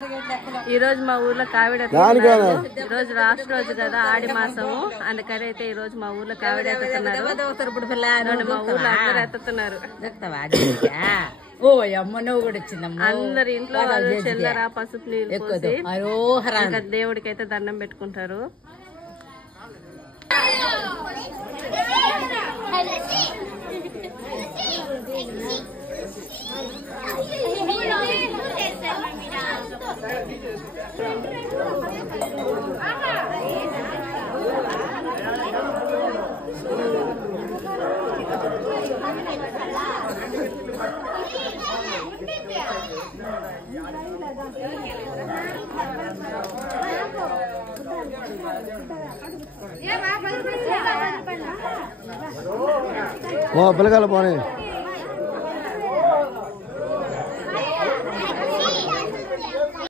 ఈ రోజు మా ఊర్లో కావిడ ఈ రోజు లాస్ట్ రోజు కదా ఆడి మాసము అందుకని అయితే ఈ రోజు మా ఊర్లో కావిడ ఎత్తుతున్నారు మా ఊర్లో అందరూ ఎత్తుతున్నారు అందరు ఇంట్లో చెల్లరా పసుపు నీళ్ళు పోసి ఇంకా దేవుడికి అయితే దండం పెట్టుకుంటారు పిల్లకాయలు పోనీ